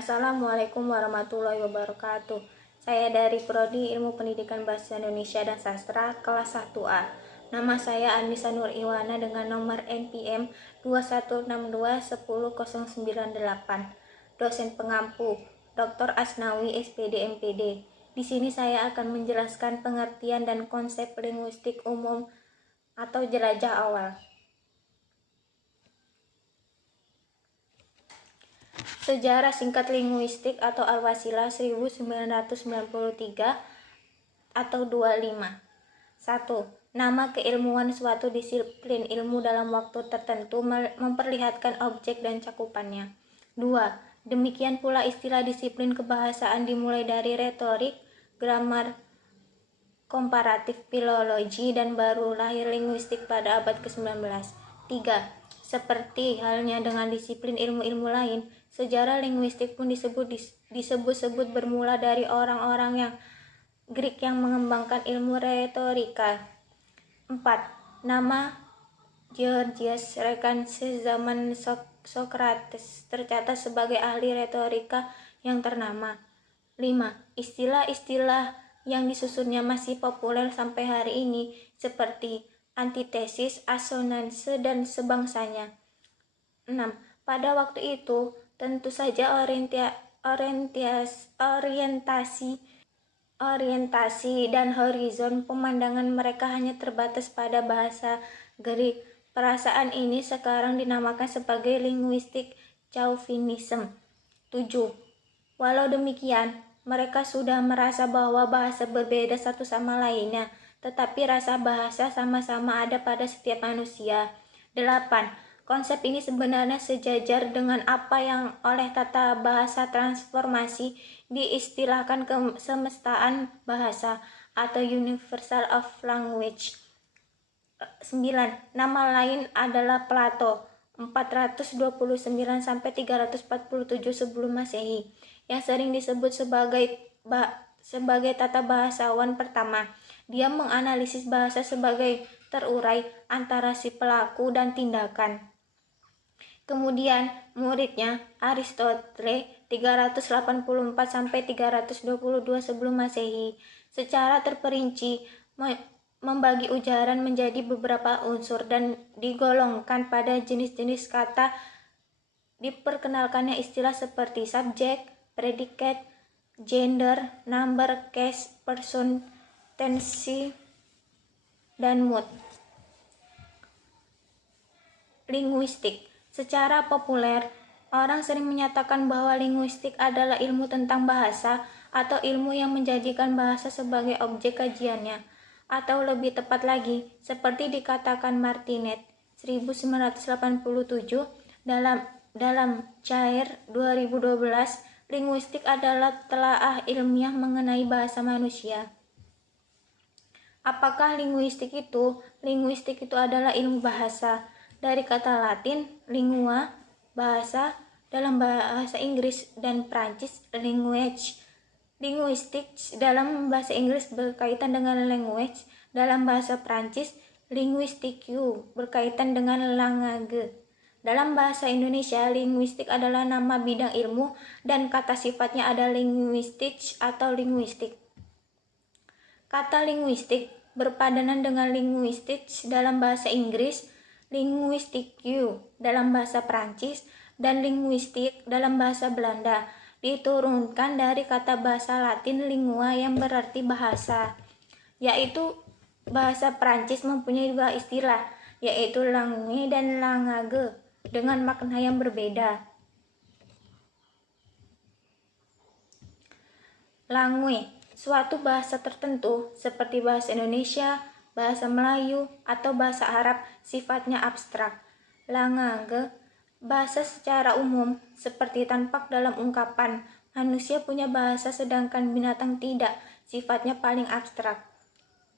Assalamualaikum warahmatullahi wabarakatuh. Saya dari Prodi Ilmu Pendidikan Bahasa Indonesia dan Sastra kelas 1A. Nama saya Anissa Nur Iwana dengan nomor NPM 21621098. Dosen pengampu Dr. Asnawi SPD MPD. Di sini saya akan menjelaskan pengertian dan konsep linguistik umum atau jelajah awal. Sejarah singkat linguistik atau Al-Wasilah 1993 atau 25. 1. Nama keilmuan suatu disiplin ilmu dalam waktu tertentu memperlihatkan objek dan cakupannya. 2. Demikian pula istilah disiplin kebahasaan dimulai dari retorik, gramar, komparatif, filologi, dan baru lahir linguistik pada abad ke-19. 3. Seperti halnya dengan disiplin ilmu-ilmu lain, sejarah linguistik pun disebut-sebut bermula dari orang-orang yang Greek yang mengembangkan ilmu retorika. 4. Nama Georgios Rekansis zaman Socrates tercatat sebagai ahli retorika yang ternama. 5. Istilah-istilah yang disusunnya masih populer sampai hari ini seperti antitesis, asonanse, dan sebangsanya. 6. Pada waktu itu, tentu saja orientasi dan horizon pemandangan mereka hanya terbatas pada bahasa Greek. Perasaan ini sekarang dinamakan sebagai linguistik chauvinism. 7. Walau demikian, mereka sudah merasa bahwa bahasa berbeda satu sama lainnya, tetapi rasa bahasa sama-sama ada pada setiap manusia. 8. Konsep ini sebenarnya sejajar dengan apa yang oleh tata bahasa transformasi diistilahkan kesemestaan bahasa atau universal of language. 9. Nama lain adalah Plato 429 sampai 347 sebelum Masehi, yang sering disebut sebagai tata bahasawan pertama. Dia menganalisis bahasa sebagai terurai antara si pelaku dan tindakan. Kemudian muridnya Aristoteles 384 sampai 322 sebelum Masehi secara terperinci membagi ujaran menjadi beberapa unsur dan digolongkan pada jenis-jenis kata. Diperkenalkannya istilah seperti subjek, predicate, gender, number, case, person, tensi, dan mood. Linguistik. Secara populer, orang sering menyatakan bahwa linguistik adalah ilmu tentang bahasa atau ilmu yang menjadikan bahasa sebagai objek kajiannya. Atau lebih tepat lagi, seperti dikatakan Martinet 1987 dalam Cair 2012, linguistik adalah telaah ilmiah mengenai bahasa manusia. Apakah linguistik itu? Linguistik itu adalah ilmu bahasa. Dari kata Latin, lingua, bahasa, dalam bahasa Inggris dan Prancis, language. Linguistik dalam bahasa Inggris berkaitan dengan language, dalam bahasa Prancis, linguistique berkaitan dengan langue. Dalam bahasa Indonesia, linguistik adalah nama bidang ilmu dan kata sifatnya adalah linguistik atau linguistik. Kata linguistik berpadanan dengan linguistik dalam bahasa Inggris, linguistique dalam bahasa Prancis, dan linguistik dalam bahasa Belanda diturunkan dari kata bahasa Latin lingua yang berarti bahasa, yaitu bahasa Prancis mempunyai dua istilah, yaitu langue dan langage, dengan makna yang berbeda. Langue, suatu bahasa tertentu seperti bahasa Indonesia, bahasa Melayu, atau bahasa Arab sifatnya abstrak. Langage, bahasa secara umum seperti tampak dalam ungkapan manusia punya bahasa sedangkan binatang tidak, sifatnya paling abstrak.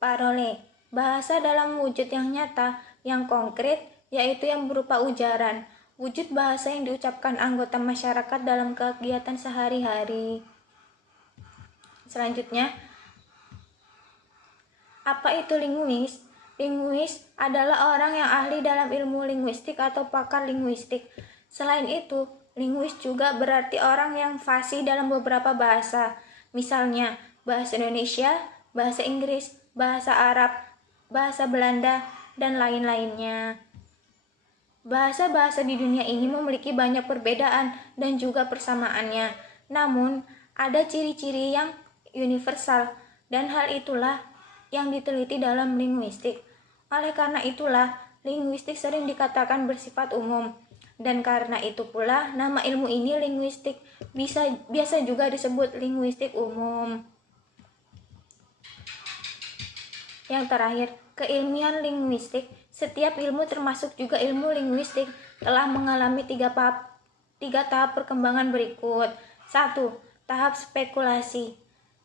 Parole, bahasa dalam wujud yang nyata, yang konkret, yaitu yang berupa ujaran, wujud bahasa yang diucapkan anggota masyarakat dalam kegiatan sehari-hari. Selanjutnya, apa itu linguis? Linguis adalah orang yang ahli dalam ilmu linguistik atau pakar linguistik. Selain itu, Linguis juga berarti orang yang fasih dalam beberapa bahasa, misalnya bahasa Indonesia, bahasa Inggris, bahasa Arab, bahasa Belanda, dan lain-lainnya. Bahasa-bahasa di dunia ini memiliki banyak perbedaan dan juga persamaannya. Namun, ada ciri-ciri yang universal, dan hal itulah yang diteliti dalam linguistik. Oleh karena itulah, linguistik sering dikatakan bersifat umum. Dan karena itu pula, nama ilmu ini linguistik biasa juga disebut linguistik umum. Yang terakhir, keilmuan linguistik. Setiap ilmu termasuk juga ilmu linguistik telah mengalami tiga tahap perkembangan berikut. 1. Tahap spekulasi.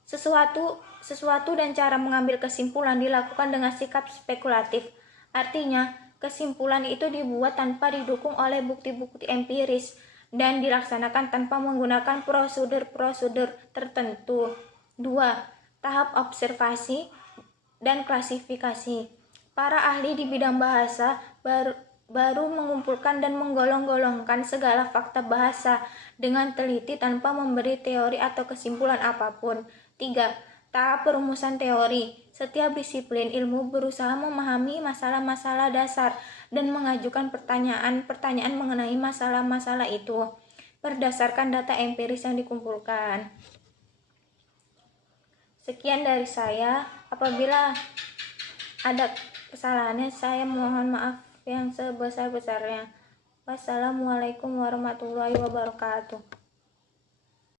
Sesuatu dan cara mengambil kesimpulan dilakukan dengan sikap spekulatif. Artinya, kesimpulan itu dibuat tanpa didukung oleh bukti-bukti empiris dan dilaksanakan tanpa menggunakan prosedur-prosedur tertentu. 2. Tahap observasi dan klasifikasi. Para ahli di bidang bahasa baru mengumpulkan dan menggolong-golongkan segala fakta bahasa dengan teliti tanpa memberi teori atau kesimpulan apapun. 3. Tahap perumusan teori. Setiap disiplin ilmu berusaha memahami masalah-masalah dasar dan mengajukan pertanyaan-pertanyaan mengenai masalah-masalah itu berdasarkan data empiris yang dikumpulkan. Sekian dari saya. Apabila ada kesalahannya, saya mohon maaf yang sebesar-besarnya. Wassalamualaikum warahmatullahi wabarakatuh.